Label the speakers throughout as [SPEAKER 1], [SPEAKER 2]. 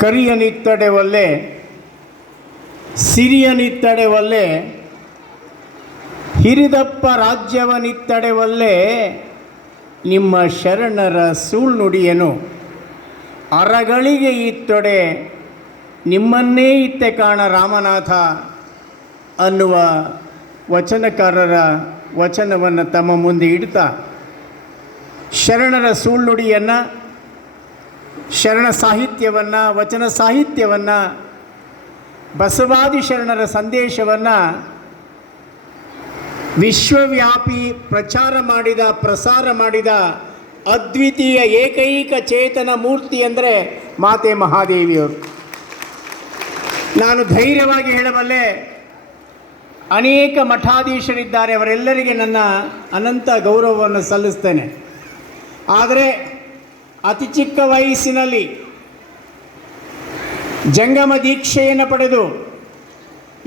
[SPEAKER 1] ಕರಿಯನಿತ್ತಡೆ ಒಲ್ಲೆ ಸಿರಿಯನಿತ್ತಡೆ ಒಲ್ಲೆ ಹಿರಿದಪ್ಪ ರಾಜ್ಯವನಿತ್ತಡೆ ಒಲ್ಲೆ ನಿಮ್ಮ ಶರಣರ ಸೂಳ್ನುಡಿಯನು. ಅರಗಳಿಗೆ ಇತ್ತೊಡೆ ನಿಮ್ಮನ್ನೇ ಇತ್ತೆ ಕಾಣ ರಾಮನಾಥ ಅನ್ನುವ ವಚನಕಾರರ ವಚನವನ್ನು ತಮ್ಮ ಮುಂದೆ ಇಡ್ತಾ ಶರಣರ ಸುಳ್ನುಡಿಯನ್ನು ಶರಣ ಸಾಹಿತ್ಯವನ್ನು, ವಚನ ಸಾಹಿತ್ಯವನ್ನು, ಬಸವಾದಿ ಶರಣರ ಸಂದೇಶವನ್ನು ವಿಶ್ವವ್ಯಾಪಿ ಪ್ರಚಾರ ಮಾಡಿದ, ಪ್ರಸಾರ ಮಾಡಿದ ಅದ್ವಿತೀಯ ಏಕೈಕ ಚೇತನ ಮೂರ್ತಿ ಅಂದರೆ ಮಾತೆ ಮಹಾದೇವಿಯವರು. ನಾನು ಧೈರ್ಯವಾಗಿ ಹೇಳಬಲ್ಲೆ, ಅನೇಕ ಮಠಾಧೀಶರಿದ್ದಾರೆ, ಅವರೆಲ್ಲರಿಗೆ ನನ್ನ ಅನಂತ ಗೌರವವನ್ನು ಸಲ್ಲಿಸ್ತೇನೆ. ಆದರೆ ಅತಿ ಚಿಕ್ಕ ವಯಸ್ಸಿನಲ್ಲಿ ಜಂಗಮ ದೀಕ್ಷೆಯನ್ನು ಪಡೆದು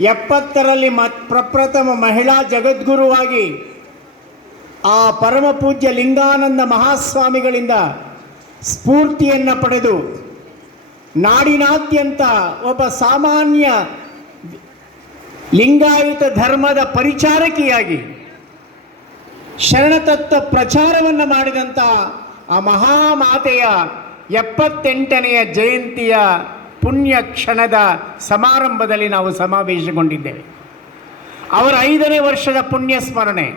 [SPEAKER 1] ಎಪ್ಪತ್ತರಲ್ಲಿ ಮ ಪ್ರಪ್ರಥಮ ಮಹಿಳಾ ಜಗದ್ಗುರುವಾಗಿ ಆ ಪರಮ ಪೂಜ್ಯ ಲಿಂಗಾನಂದ ಮಹಾಸ್ವಾಮಿಗಳಿಂದ ಸ್ಫೂರ್ತಿಯನ್ನು ಪಡೆದು ನಾಡಿನಾದ್ಯಂತ ಒಬ್ಬ ಸಾಮಾನ್ಯ ಲಿಂಗಾಯತ ಧರ್ಮದ ಪರಿಚಾರಕಿಯಾಗಿ ಶರಣತತ್ವ ಪ್ರಚಾರವನ್ನು ಮಾಡಿದಂಥ ಆ ಮಹಾಮಾತೆಯ ಎಪ್ಪತ್ತೆಂಟನೆಯ ಜಯಂತಿಯ ಪುಣ್ಯ ಕ್ಷಣದ ಸಮಾರಂಭದಲ್ಲಿ ನಾವು ಸಮಾವೇಶಗೊಂಡಿದ್ದೇವೆ. ಅವರ ಐದನೇ ವರ್ಷದ ಪುಣ್ಯ ಸ್ಮರಣೆ.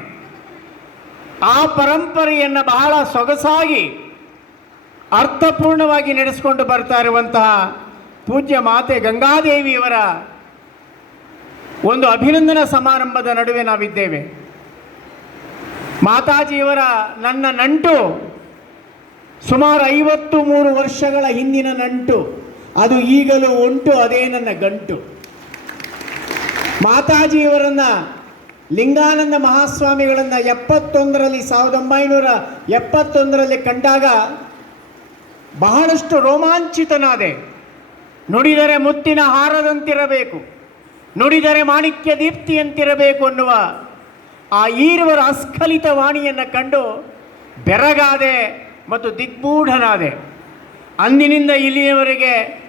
[SPEAKER 1] ಆ ಪರಂಪರೆಯನ್ನು ಬಹಳ ಸೊಗಸಾಗಿ, ಅರ್ಥಪೂರ್ಣವಾಗಿ ನಡೆಸಿಕೊಂಡು ಬರ್ತಾ ಇರುವಂತಹ ಪೂಜ್ಯ ಮಾತೆ ಗಂಗಾದೇವಿಯವರ ಒಂದು ಅಭಿನಂದನಾ ಸಮಾರಂಭದ ನಡುವೆ ನಾವಿದ್ದೇವೆ. ಮಾತಾಜಿಯವರ ನನ್ನ ನಂಟು ಸುಮಾರು ಐವತ್ತು ಮೂರು ವರ್ಷಗಳ ಹಿಂದಿನ ನಂಟು. ಅದು ಈಗಲೂ ಉಂಟು, ಅದೇ ನನ್ನ ಗಂಟು. ಮಾತಾಜಿಯವರನ್ನು, ಲಿಂಗಾನಂದ ಮಹಾಸ್ವಾಮಿಗಳನ್ನು ಎಪ್ಪತ್ತೊಂದರಲ್ಲಿ, ಸಾವಿರದ ಒಂಬೈನೂರ ಎಪ್ಪತ್ತೊಂದರಲ್ಲಿ ಕಂಡಾಗ ಬಹಳಷ್ಟು ರೋಮಾಂಚಿತನಾದೆ. ನುಡಿದರೆ ಮುತ್ತಿನ ಹಾರದಂತಿರಬೇಕು, ನುಡಿದರೆ ಮಾಣಿಕ್ಯ ದೀಪ್ತಿಯಂತಿರಬೇಕು ಅನ್ನುವ ಆ ಈರುವರ ಅಸ್ಖಲಿತ ವಾಣಿಯನ್ನು ಕಂಡು ಬೆರಗಾದೆ. ಮತ್ತು ದಿಗ್ಮೂಢನಾದೆ ಅಂದಿನಿಂದ ಇಲ್ಲಿಯವರೆಗೆ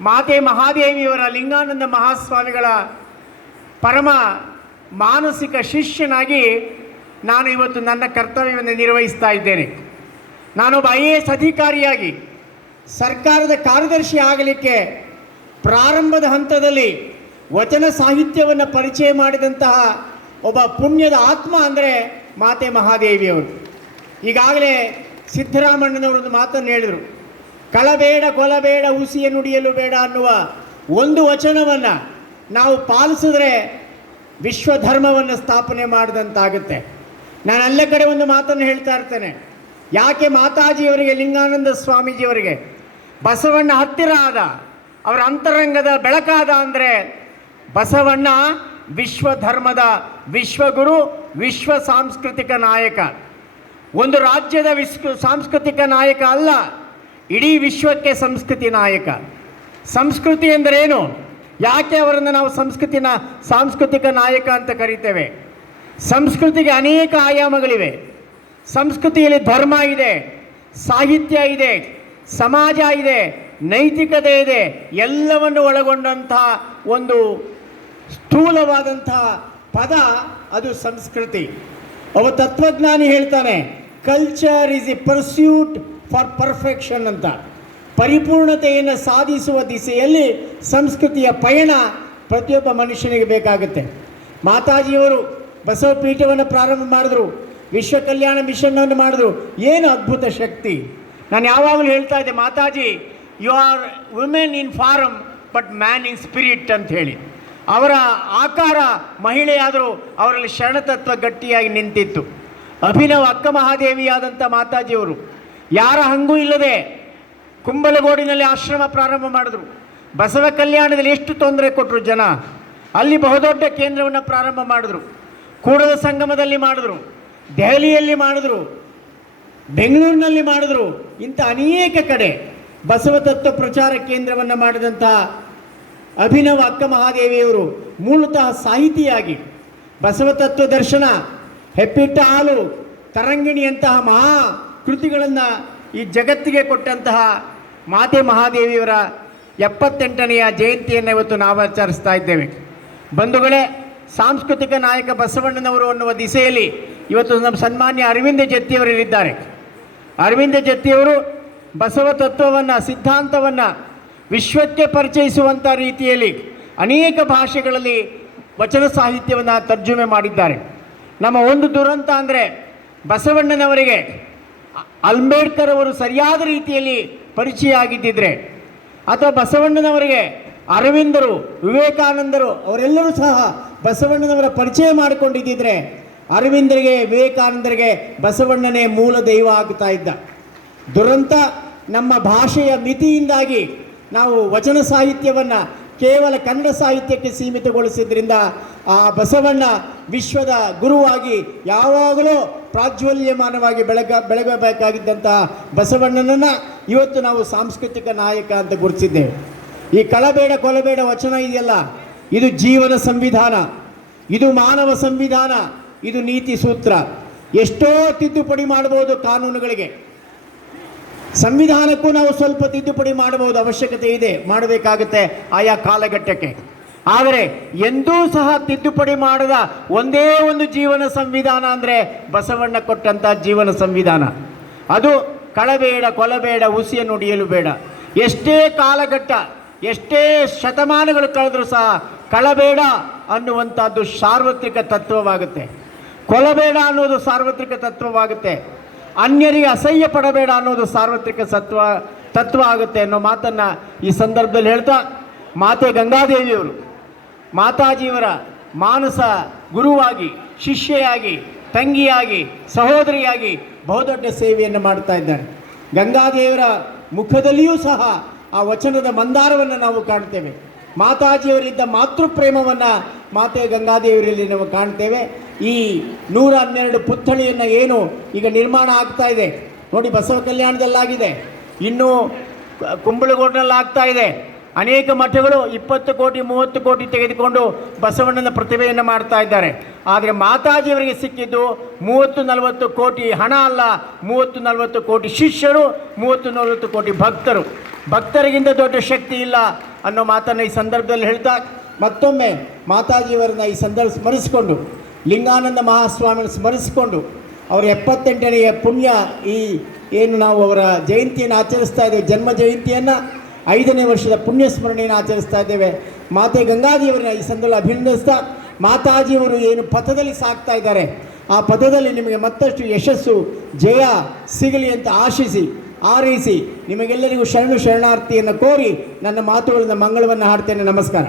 [SPEAKER 1] ಮಾತೆ ಮಹಾದೇವಿಯವರ ಲಿಂಗಾನಂದ ಮಹಾಸ್ವಾಮಿಗಳ ಪರಮ ಮಾನಸಿಕ ಶಿಷ್ಯನಾಗಿ ನಾನು ಇವತ್ತು ನನ್ನ ಕರ್ತವ್ಯವನ್ನು ನಿರ್ವಹಿಸ್ತಾ ಇದ್ದೇನೆ. ನಾನೊಬ್ಬ ಐ ಎ ಎಸ್ ಅಧಿಕಾರಿಯಾಗಿ ಸರ್ಕಾರದ ಕಾರ್ಯದರ್ಶಿ ಆಗಲಿಕ್ಕೆ ಪ್ರಾರಂಭದ ಹಂತದಲ್ಲಿ ವಚನ ಸಾಹಿತ್ಯವನ್ನು ಪರಿಚಯ ಮಾಡಿದಂತಹ ಒಬ್ಬ ಪುಣ್ಯದ ಆತ್ಮ ಅಂದರೆ ಮಾತೆ ಮಹಾದೇವಿಯವರು. ಈಗಾಗಲೇ ಸಿದ್ದರಾಮಣ್ಣನವರೊಂದು ಮಾತನ್ನು ಹೇಳಿದರು. ಕಳಬೇಡ, ಕೊಲಬೇಡ ಹುಸಿಯ ನುಡಿಯಲು ಬೇಡ ಅನ್ನುವ ಒಂದು ವಚನವನ್ನು ನಾವು ಪಾಲಿಸಿದ್ರೆ ವಿಶ್ವ ಧರ್ಮವನ್ನು ಸ್ಥಾಪನೆ ಮಾಡಿದಂತಾಗುತ್ತೆ. ನಾನು ಅಲ್ಲೇ ಕಡೆ ಒಂದು ಮಾತನ್ನು ಹೇಳ್ತಾ ಇರ್ತೇನೆ. ಯಾಕೆ ಮಾತಾಜಿಯವರಿಗೆ, ಲಿಂಗಾನಂದ ಸ್ವಾಮೀಜಿಯವರಿಗೆ ಬಸವಣ್ಣ ಹತ್ತಿರ ಆದ, ಅವರ ಅಂತರಂಗದ ಬೆಳಕಾದ ಅಂದರೆ ಬಸವಣ್ಣ ವಿಶ್ವ ಧರ್ಮದ ವಿಶ್ವಗುರು, ವಿಶ್ವ ಸಾಂಸ್ಕೃತಿಕ ನಾಯಕ. ಒಂದು ರಾಜ್ಯದ ವಿಶ್ವ ಸಾಂಸ್ಕೃತಿಕ ನಾಯಕ ಅಲ್ಲ, ಇಡೀ ವಿಶ್ವಕ್ಕೆ ಸಂಸ್ಕೃತಿ ನಾಯಕ. ಸಂಸ್ಕೃತಿ ಎಂದರೇನು? ಯಾಕೆ ಅವರನ್ನು ನಾವು ಸಂಸ್ಕೃತಿನ ಸಾಂಸ್ಕೃತಿಕ ನಾಯಕ ಅಂತ ಕರಿತೇವೆ? ಸಂಸ್ಕೃತಿಗೆ ಅನೇಕ ಆಯಾಮಗಳಿವೆ. ಸಂಸ್ಕೃತಿಯಲ್ಲಿ ಧರ್ಮ ಇದೆ, ಸಾಹಿತ್ಯ ಇದೆ, ಸಮಾಜ ಇದೆ, ನೈತಿಕತೆ ಇದೆ, ಎಲ್ಲವನ್ನು ಒಳಗೊಂಡಂತಹ ಒಂದು ಸ್ಥೂಲವಾದಂತಹ ಪದ ಅದು ಸಂಸ್ಕೃತಿ. ಒಬ್ಬ ತತ್ವಜ್ಞಾನಿ ಹೇಳ್ತಾನೆ culture is a pursuit for perfection ಅಂತ. ಪರಿಪೂರ್ಣತೆಯನ್ನು ಸಾಧಿಸುವ ದಿಸೆಯಲ್ಲಿ ಸಂಸ್ಕೃತಿಯ ಪಯಣ ಪ್ರತಿಯೊಬ್ಬ ಮನುಷ್ಯನಿಗೆ ಬೇಕಾಗುತ್ತೆ. ಮಾತಾಜಿಯವರು ಬಸವ ಪೀಠವನ್ನು ಪ್ರಾರಂಭ ಮಾಡಿದ್ರು, ವಿಶ್ವ ಕಲ್ಯಾಣ ಮಿಷನ್ನನ್ನು ಮಾಡಿದ್ರು. ಏನು ಅದ್ಭುತ ಶಕ್ತಿ. ನಾನು ಯಾವಾಗಲೂ ಹೇಳ್ತಾ ಇದ್ದೆ, Mataji you are women in form but man in spirit ಅಂತ ಹೇಳಿ. ಅವರ ಆಕಾರ ಮಹಿಳೆಯಾದರೂ ಅವರಲ್ಲಿ ಶರಣತತ್ವ ಗಟ್ಟಿಯಾಗಿ ನಿಂತಿತ್ತು. ಅಭಿನವ ಅಕ್ಕ ಮಹಾದೇವಿಯಾದಂಥ ಮಾತಾಜಿಯವರು, ಯಾರ ಹಂಗೂ ಇಲ್ಲದೆ ಕುಂಬಲಗೋಡಿನಲ್ಲಿ ಆಶ್ರಮ ಪ್ರಾರಂಭ ಮಾಡಿದ್ರು. ಬಸವ ಕಲ್ಯಾಣದಲ್ಲಿ ಎಷ್ಟು ತೊಂದರೆ ಕೊಟ್ಟರು ಜನ, ಅಲ್ಲಿ ಬಹುದೊಡ್ಡ ಕೇಂದ್ರವನ್ನು ಪ್ರಾರಂಭ ಮಾಡಿದ್ರು. ಕೂಡದ ಸಂಗಮದಲ್ಲಿ ಮಾಡಿದ್ರು, ದೆಹಲಿಯಲ್ಲಿ ಮಾಡಿದ್ರು, ಬೆಂಗಳೂರಿನಲ್ಲಿ ಮಾಡಿದ್ರು, ಇಂಥ ಅನೇಕ ಕಡೆ ಬಸವ ತತ್ವ ಪ್ರಚಾರ ಕೇಂದ್ರವನ್ನು ಮಾಡಿದಂಥ ಅಭಿನವ ಅಕ್ಕ ಮಹಾದೇವಿಯವರು ಮೂಲತಃ ಸಾಹಿತಿಯಾಗಿ ಬಸವ ತತ್ವ ದರ್ಶನ, ಹೆಪ್ಪಿಟ್ಟ ಹಾಲು, ತರಂಗಿಣಿಯಂತಹ ಮಹಾ ಕೃತಿಗಳನ್ನು ಈ ಜಗತ್ತಿಗೆ ಕೊಟ್ಟಂತಹ ಮಾತೆ ಮಹಾದೇವಿಯವರ ಎಪ್ಪತ್ತೆಂಟನೆಯ ಜಯಂತಿಯನ್ನು ಇವತ್ತು ನಾವು ಆಚರಿಸ್ತಾ ಇದ್ದೇವೆ. ಬಂಧುಗಳೇ, ಸಾಂಸ್ಕೃತಿಕ ನಾಯಕ ಬಸವಣ್ಣನವರು ಅನ್ನುವ ದಿಸೆಯಲ್ಲಿ ಇವತ್ತು ನಮ್ಮ ಸನ್ಮಾನ್ಯ ಅರವಿಂದ ಜತ್ತಿಯವರಿದ್ದಾರೆ ಅರವಿಂದ ಜತ್ತಿಯವರು ಬಸವ ತತ್ವವನ್ನು, ಸಿದ್ಧಾಂತವನ್ನು ವಿಶ್ವಕ್ಕೆ ಪರಿಚಯಿಸುವಂಥ ರೀತಿಯಲ್ಲಿ ಅನೇಕ ಭಾಷೆಗಳಲ್ಲಿ ವಚನ ಸಾಹಿತ್ಯವನ್ನು ತರ್ಜುಮೆ ಮಾಡಿದ್ದಾರೆ. ನಮ್ಮ ಒಂದು ದುರಂತ ಅಂದರೆ ಬಸವಣ್ಣನವರಿಗೆ ಅಂಬೇಡ್ಕರ್ ಅವರು ಸರಿಯಾದ ರೀತಿಯಲ್ಲಿ ಪರಿಚಯ ಆಗಿದ್ದಿದ್ರೆ, ಅಥವಾ ಬಸವಣ್ಣನವರಿಗೆ ಅರವಿಂದರು, ವಿವೇಕಾನಂದರು ಅವರೆಲ್ಲರೂ ಸಹ ಬಸವಣ್ಣನವರ ಪರಿಚಯ ಮಾಡಿಕೊಂಡಿದ್ದಿದ್ರೆ, ಅರವಿಂದರಿಗೆ, ವಿವೇಕಾನಂದರಿಗೆ ಬಸವಣ್ಣನೇ ಮೂಲ ದೈವ ಆಗ್ತಾ ಇದ್ದ. ದುರಂತ ನಮ್ಮ ಭಾಷೆಯ ಮಿತಿಯಿಂದಾಗಿ ನಾವು ವಚನ ಸಾಹಿತ್ಯವನ್ನು ಕೇವಲ ಕನ್ನಡ ಸಾಹಿತ್ಯಕ್ಕೆ ಸೀಮಿತಗೊಳಿಸಿದ್ರಿಂದ ಆ ಬಸವಣ್ಣ ವಿಶ್ವದ ಗುರುವಾಗಿ ಯಾವಾಗಲೂ ಪ್ರಾಜ್ವಲ್ಯಮಾನವಾಗಿ ಬೆಳಗ ಬೆಳಗಬೇಕಾಗಿದ್ದಂತಹ ಬಸವಣ್ಣನನ್ನು ಇವತ್ತು ನಾವು ಸಾಂಸ್ಕೃತಿಕ ನಾಯಕ ಅಂತ ಗುರುತಿಸಿದ್ದೇವೆ. ಈ ಕಳಬೇಡ ಕೊಲಬೇಡ ವಚನ ಇದೆಯಲ್ಲ? ಇದು ಜೀವನ ಸಂವಿಧಾನ. ಇದು ಮಾನವ ಸಂವಿಧಾನ. ಇದು ನೀತಿ ಸೂತ್ರ. ಎಷ್ಟೋ ತಿದ್ದುಪಡಿ ಮಾಡಬಹುದು ಕಾನೂನುಗಳಿಗೆ. ಸಂವಿಧಾನಕ್ಕೂ ನಾವು ಸ್ವಲ್ಪ ತಿದ್ದುಪಡಿ ಮಾಡಬಹುದು ಅವಶ್ಯಕತೆ ಇದೆ, ಮಾಡಬೇಕಾಗುತ್ತೆ ಆಯಾ ಕಾಲಘಟ್ಟಕ್ಕೆ. ಆದರೆ ಎಂದೂ ಸಹ ತಿದ್ದುಪಡಿ ಮಾಡದ ಒಂದೇ ಒಂದು ಜೀವನ ಸಂವಿಧಾನ ಅಂದರೆ ಬಸವಣ್ಣ ಕೊಟ್ಟಂಥ ಜೀವನ ಸಂವಿಧಾನ. ಅದು ಕಳಬೇಡ, ಕೊಲಬೇಡ, ಉಸಿಯನ್ನು ನುಡಿಯಲು ಬೇಡ. ಎಷ್ಟೇ ಕಾಲಘಟ್ಟ, ಎಷ್ಟೇ ಶತಮಾನಗಳು ಕಳೆದರೂ ಸಹ ಕಳಬೇಡ ಅನ್ನುವಂಥದ್ದು ಸಾರ್ವತ್ರಿಕ ತತ್ವವಾಗುತ್ತೆ. ಕೊಲಬೇಡ ಅನ್ನೋದು ಸಾರ್ವತ್ರಿಕ ತತ್ವವಾಗುತ್ತೆ. ಅನ್ಯರಿಗೆ ಅಸಹ್ಯ ಪಡಬೇಡ ಅನ್ನೋದು ಸಾರ್ವತ್ರಿಕ ಸತ್ವ, ತತ್ವ ಆಗುತ್ತೆ ಅನ್ನೋ ಮಾತನ್ನು ಈ ಸಂದರ್ಭದಲ್ಲಿ ಹೇಳ್ತಾ, ಮಾತೆ ಗಂಗಾದೇವಿಯವರು, ಮಾತಾಜಿಯವರ ಮಾನಸ ಗುರುವಾಗಿ, ಶಿಷ್ಯೆಯಾಗಿ, ತಂಗಿಯಾಗಿ, ಸಹೋದರಿಯಾಗಿ ಬಹುದೊಡ್ಡ ಸೇವೆಯನ್ನು ಮಾಡ್ತಾ ಇದ್ದಾರೆ. ಗಂಗಾದೇವರ ಮುಖದಲ್ಲಿಯೂ ಸಹ ಆ ವಚನದ ಮಂದಾರವನ್ನು ನಾವು ಕಾಣ್ತೇವೆ. ಮಾತಾಜಿಯವರಿದ್ದ ಮಾತೃಪ್ರೇಮವನ್ನು ಮಾತೆ ಗಂಗಾದೇವರಲ್ಲಿ ನಾವು ಕಾಣ್ತೇವೆ. ಈ ನೂರ ಹನ್ನೆರಡು ಪುತ್ಥಳಿಯನ್ನು ಏನು ಈಗ ನಿರ್ಮಾಣ ಆಗ್ತಾ ಇದೆ. ನೋಡಿ ಬಸವ ಕಲ್ಯಾಣದಲ್ಲಾಗಿದೆ. ಇನ್ನೂ ಕುಂಬಳಗೋಡ್ನಲ್ಲಿ ಆಗ್ತಾ ಇದೆ. ಅನೇಕ ಮಠಗಳು ಇಪ್ಪತ್ತು ಕೋಟಿ, ಮೂವತ್ತು ಕೋಟಿ ತೆಗೆದುಕೊಂಡು ಬಸವಣ್ಣನ ಪ್ರತಿಭೆಯನ್ನು ಮಾಡ್ತಾ ಇದ್ದಾರೆ. ಆದರೆ ಮಾತಾಜಿಯವರಿಗೆ ಸಿಕ್ಕಿದ್ದು ಮೂವತ್ತು ನಲವತ್ತು ಕೋಟಿ ಹಣ ಅಲ್ಲ, ಮೂವತ್ತು ನಲವತ್ತು ಕೋಟಿ ಶಿಷ್ಯರು, ಮೂವತ್ತು ನಲವತ್ತು ಕೋಟಿ ಭಕ್ತರು. ಭಕ್ತರಿಗಿಂತ ದೊಡ್ಡ ಶಕ್ತಿ ಇಲ್ಲ ಅನ್ನೋ ಮಾತನ್ನು ಈ ಸಂದರ್ಭದಲ್ಲಿ ಹೇಳ್ತಾ ಮತ್ತೊಮ್ಮೆ ಮಾತಾಜಿಯವರನ್ನ ಈ ಸಂದರ್ಭ ಸ್ಮರಿಸಿಕೊಂಡು ಲಿಂಗಾನಂದ ಮಹಾಸ್ವಾಮಿಯನ್ನು ಸ್ಮರಿಸಿಕೊಂಡು ಅವರ ಎಪ್ಪತ್ತೆಂಟನೆಯ ಪುಣ್ಯ ಈ ಏನು ನಾವು ಅವರ ಜಯಂತಿಯನ್ನು ಆಚರಿಸ್ತಾ ಇದ್ದೇವೆ, ಜನ್ಮ ಜಯಂತಿಯನ್ನು, ಐದನೇ ವರ್ಷದ ಪುಣ್ಯ ಸ್ಮರಣೆಯನ್ನು ಆಚರಿಸ್ತಾ ಇದ್ದೇವೆ. ಮಾತೆ ಗಂಗಾದೇವರನ್ನ ಈ ಸಂದರ್ಭ ಅಭಿನಂದಿಸ್ತಾ, ಮಾತಾಜಿಯವರು ಏನು ಪಥದಲ್ಲಿ ಸಾಕ್ತಾ ಇದ್ದಾರೆ, ಆ ಪಥದಲ್ಲಿ ನಿಮಗೆ ಮತ್ತಷ್ಟು ಯಶಸ್ಸು, ಜಯ ಸಿಗಲಿ ಅಂತ ಆಶಿಸಿ ಆರೈಸಿ ನಿಮಗೆಲ್ಲರಿಗೂ ಶರಣು ಶರಣಾರ್ಥಿಯನ್ನು ಕೋರಿ ನನ್ನ ಮಾತುಗಳಿಂದ ಮಂಗಳವನ್ನು ಹಾಡ್ತೇನೆ. ನಮಸ್ಕಾರ.